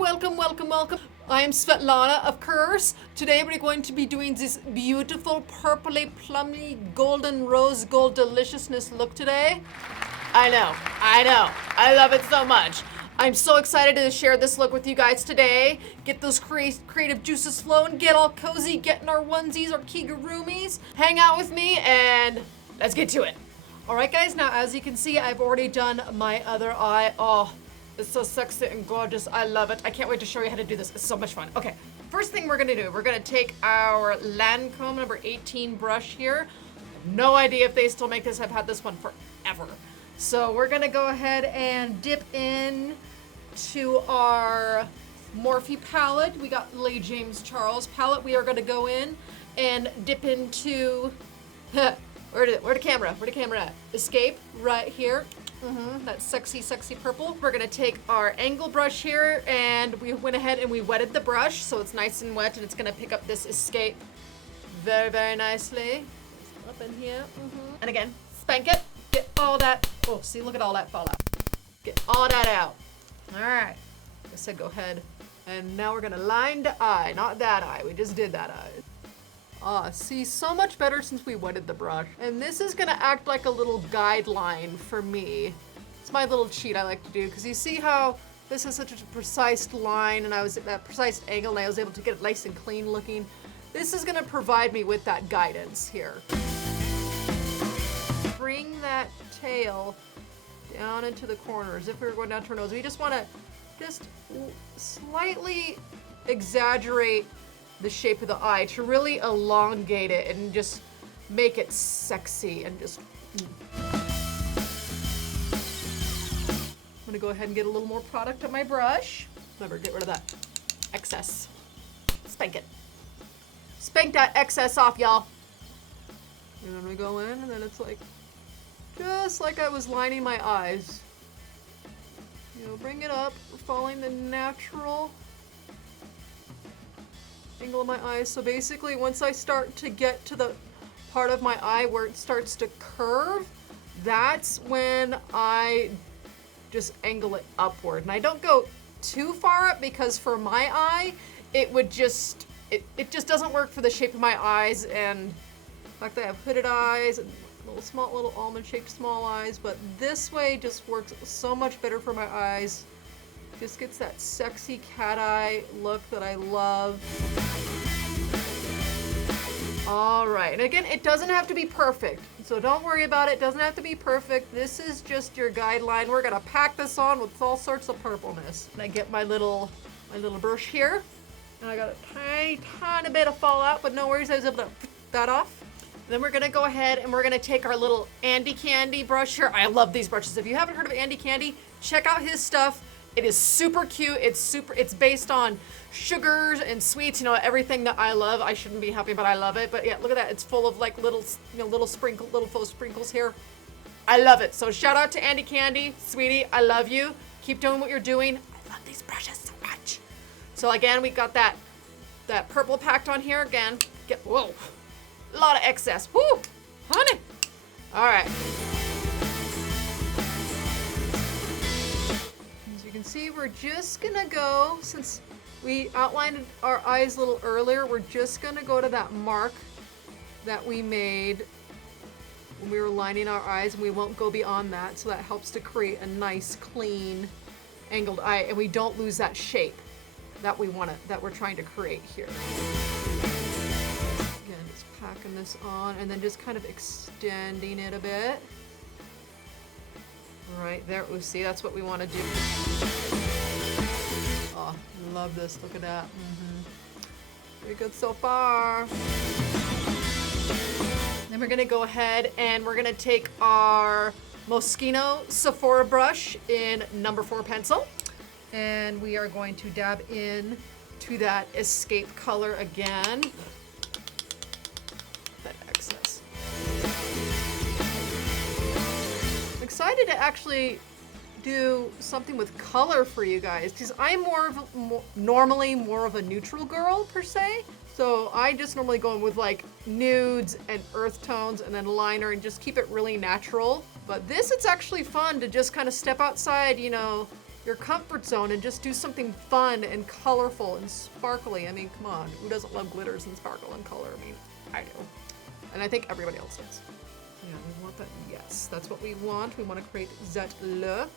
welcome, welcome, welcome. I am Svetlana, of course. Today we're going to be doing this beautiful purpley, plummy, golden rose gold deliciousness look today. I know. I love it so much. I'm so excited to share this look with you guys today. Get those creative juices flowing, get all cozy, get in our onesies, our kigurumis. Hang out with me and let's get to it. All right, guys, now as you can see, I've already done my other eye. Oh, it's so sexy and gorgeous. I love it. I can't wait to show you how to do this. It's so much fun. Okay, first thing we're gonna do, we're gonna take our Lancome number 18 brush here. No idea if they still make this. I've had this one forever. So we're gonna go ahead and dip in to our Morphe palette. We got Lay James Charles palette. We are gonna go in and dip into, where the camera at? Escape, right here. That sexy, sexy purple. We're gonna take our angle brush here and we went ahead and we wetted the brush so it's nice and wet and it's gonna pick up this Escape very, very nicely. Up in here. And again, spank it. Get all that, oh, see, look at all that fallout. Get all that out. All right, I said go ahead. And now we're gonna line the eye, not that eye, we just did that eye. See, so much better since we wetted the brush. And this is gonna act like a little guideline for me. It's my little cheat I like to do, because you see how this is such a precise line and I was at that precise angle and I was able to get it nice and clean looking. This is gonna provide me with that guidance here. Bring that tail down into the corners. If we were going down to her nose, we just wanna slightly exaggerate the shape of the eye to really elongate it and just make it sexy and just. I'm gonna go ahead and get a little more product on my brush. Remember, get rid of that excess. Spank it. Spank that excess off, y'all. And then we go in and then it's like, just like I was lining my eyes. You know, bring it up, following the natural angle of my eyes. So basically, once I start to get to the part of my eye where it starts to curve, that's when I just angle it upward. And I don't go too far up because for my eye, it would just, it just doesn't work for the shape of my eyes. And in fact, I have hooded eyes and little almond-shaped small eyes, but this way just works so much better for my eyes. Just gets that sexy cat eye look that I love. All right, and again, it doesn't have to be perfect, so don't worry about it. It doesn't have to be perfect. This is just your guideline. We're gonna pack this on with all sorts of purpleness. And I get my little brush here, and I got a tiny bit of fallout, but no worries, I was able to put that off. Then we're gonna go ahead and we're gonna take our little Andy Candy brush here. I love these brushes. If you haven't heard of Andy Candy, check out his stuff. It is super cute. It's based on sugars and sweets, you know, everything that I love. I shouldn't be happy, but I love it. But yeah, look at that. It's full of like little faux sprinkles here. I love it. So shout out to Andy Candy, sweetie. I love you. Keep doing what you're doing. I love these brushes so much. So again, we got that purple packed on here again. Whoa. A lot of excess. Woo, honey. All right. As you can see, we're just gonna go, since we outlined our eyes a little earlier, we're just gonna go to that mark that we made when we were lining our eyes, and we won't go beyond that, so that helps to create a nice, clean, angled eye, and we don't lose that shape that we're trying to create here. Packing this on and then just kind of extending it a bit. Right there, ooh, see, that's what we want to do. Oh, love this, look at that. Very good so far. Then we're gonna go ahead and we're gonna take our Moschino Sephora brush in number 4 pencil. And we are going to dab in to that Escape color again. That excess. I'm excited to actually do something with color for you guys because I'm normally more of a neutral girl per se. So I just normally go in with like nudes and earth tones and then liner and just keep it really natural. But this, it's actually fun to just kind of step outside, you know, your comfort zone and just do something fun and colorful and sparkly. I mean, come on, who doesn't love glitters and sparkle and color? I mean, I do. And I think everybody else does. Yeah, we want that. Yes, that's what we want. We want to create that look.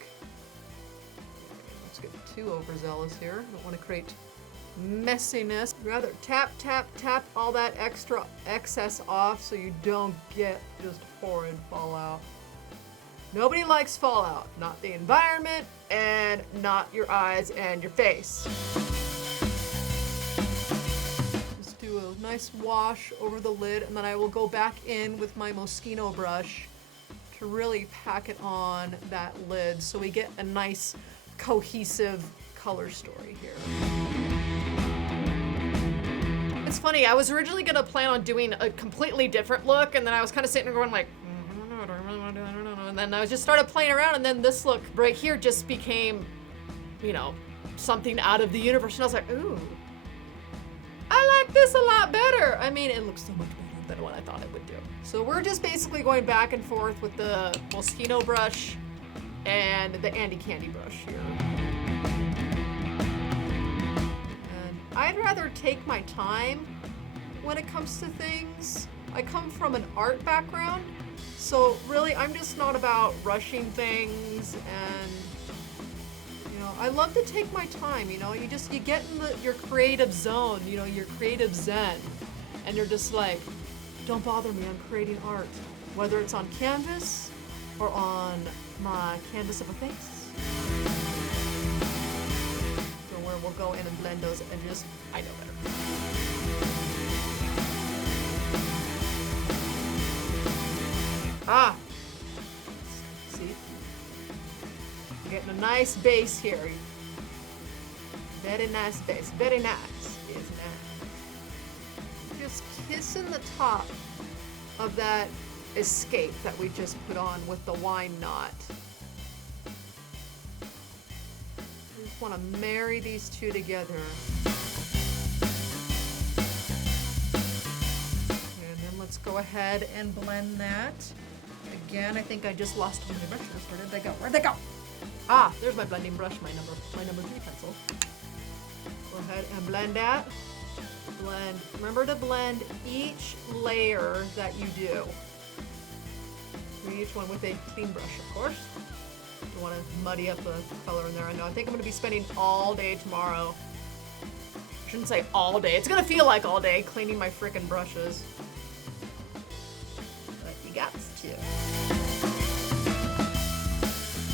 Let's get too overzealous here. Don't want to create messiness. Rather tap, tap, tap all that extra excess off so you don't get just horrid fallout. Nobody likes fallout. Not the environment and not your eyes and your face. Just do a nice wash over the lid, and then I will go back in with my Moschino brush to really pack it on that lid so we get a nice cohesive color story here. It's funny, I was originally gonna plan on doing a completely different look, and then I was kind of sitting there going like, and then I just started playing around, and then this look right here just became, you know, something out of the universe. And I was like, ooh, I like this a lot better. I mean, it looks so much better than what I thought it would do. So we're just basically going back and forth with the Moschino brush and the Andy Candy brush here. And I'd rather take my time when it comes to things. I come from an art background. So really, I'm just not about rushing things, and you know, I love to take my time. You know, you get in your creative zone. You know, your creative zen, and you're just like, don't bother me. I'm creating art, whether it's on canvas or on my canvas of a face. So where we'll go in and blend those edges. I know better. Ah, see, I'm getting a nice base here. Very nice base, very nice. Yes, nice. Just kissing the top of that escape that we just put on with the wine knot. I just want to marry these two together. And then let's go ahead and blend that. Again, I think I just lost my brushes. Where did they go? Where'd they go? Ah, there's my blending brush, my number 3 pencil. Go ahead and blend that. Blend. Remember to blend each layer that you do. Each one with a clean brush, of course. Don't want to muddy up the color in there. I know. I think I'm going to be spending all day tomorrow. I shouldn't say all day. It's going to feel like all day cleaning my frickin' brushes. But you got to.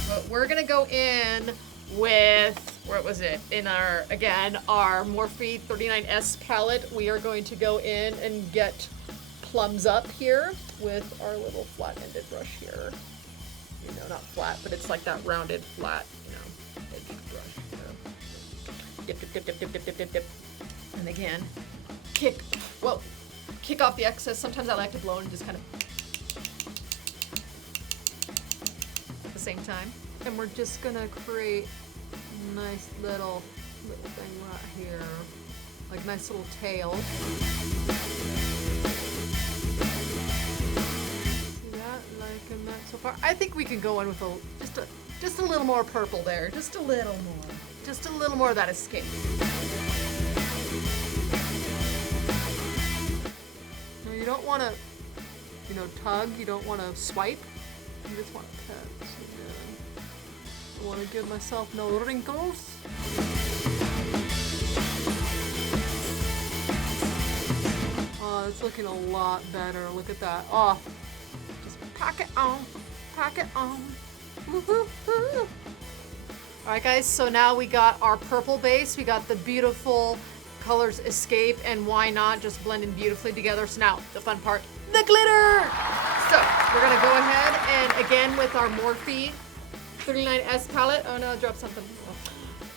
But we're going to go in with, where was it? In our, again, our Morphe 39S palette. We are going to go in and get Plums up here with our little flat-ended brush here. You know, not flat, but it's like that rounded, flat, you know, edged brush. Dip, dip, dip, dip, dip, dip, dip, dip, dip. And again, kick off the excess. Sometimes I like to blow and just kind of at the same time. And we're just gonna create a nice little thing right here, like nice little tail. Liking that so far. I think we can go in with just a little more purple there, just a little more of that escape. Now you don't want to, you know, tug. You don't want to swipe. You just want to pat. I want to give myself no wrinkles. Oh, it's looking a lot better. Look at that. Oh. Pack it on, pack it on. Woo-hoo-hoo. All right, guys, so now we got our purple base. We got the beautiful colors Escape and Why Not just blending beautifully together. So now the fun part, the glitter. So we're gonna go ahead and again with our Morphe 39S palette. Oh no, I dropped something.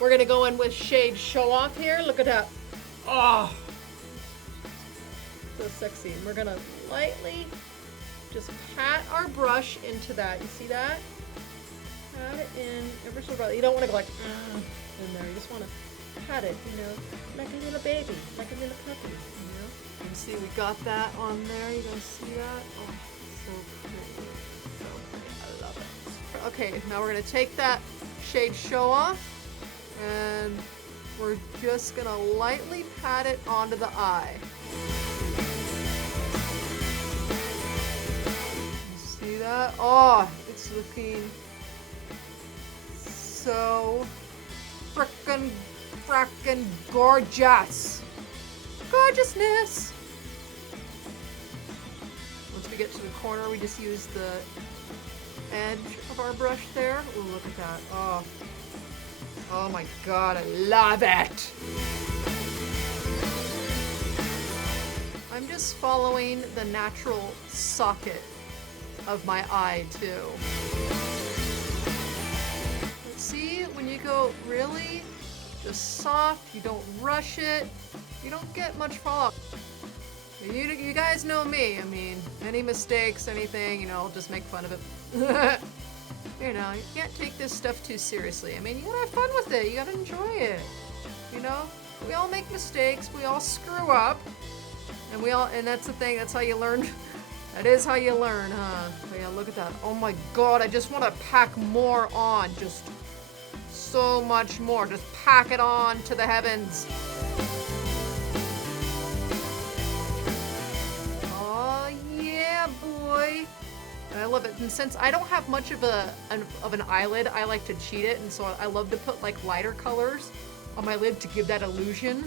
We're gonna go in with shade Show Off here. Look at that. Oh, so sexy. And we're gonna lightly just pat our brush into that. You see that? Pat it in ever so lightly. You don't want to go like in there. You just want to pat it, you know, like a little baby, like a little puppy, you know? You can see we got that on there. You guys see that? Oh, so pretty. So pretty. I love it. Okay, now we're going to take that shade Show Off And we're just gonna lightly pat it onto the eye. You see that? Oh, it's looking so frickin' gorgeous. Gorgeousness. Once we get to the corner, we just use the edge of our brush there. Ooh, look at that. Oh. Oh my god, I love it! I'm just following the natural socket of my eye too. But see, when you go really just soft, you don't rush it, you don't get much fallout. You guys know me, I mean, any mistakes, anything, you know, I'll just make fun of it. You know, you can't take this stuff too seriously. I mean, you gotta have fun with it. You gotta enjoy it. You know, we all make mistakes. We all screw up, and that's the thing. That's how you learn. That is how you learn, huh? But yeah, look at that. Oh my god, I just want to pack more on. Just so much more. Just pack it on to the heavens. Oh yeah, boy. I love it, and since I don't have much of an eyelid, I like to cheat it, and so I love to put like lighter colors on my lid to give that illusion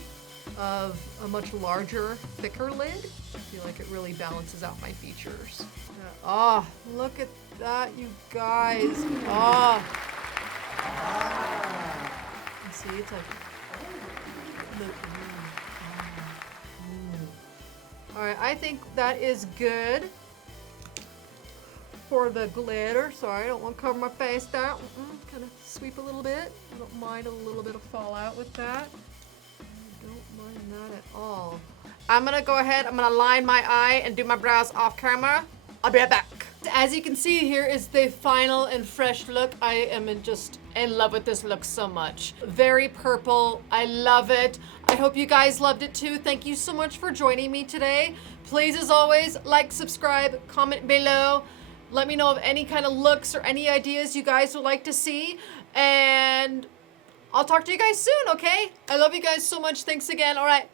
of a much larger, thicker lid. I feel like it really balances out my features. Oh, look at that, you guys. Oh. You see, it's like, all right, I think that is good for the glitter. Sorry, I don't want to cover my face there. Kind of sweep a little bit. I don't mind a little bit of fallout with that. I don't mind that at all. I'm gonna go ahead, I'm gonna line my eye and do my brows off camera. I'll be right back. As you can see, here is the final and fresh look. I am just in love with this look so much. Very purple, I love it. I hope you guys loved it too. Thank you so much for joining me today. Please, as always, like, subscribe, comment below. Let me know of any kind of looks or any ideas you guys would like to see. And I'll talk to you guys soon, okay? I love you guys so much. Thanks again. All right.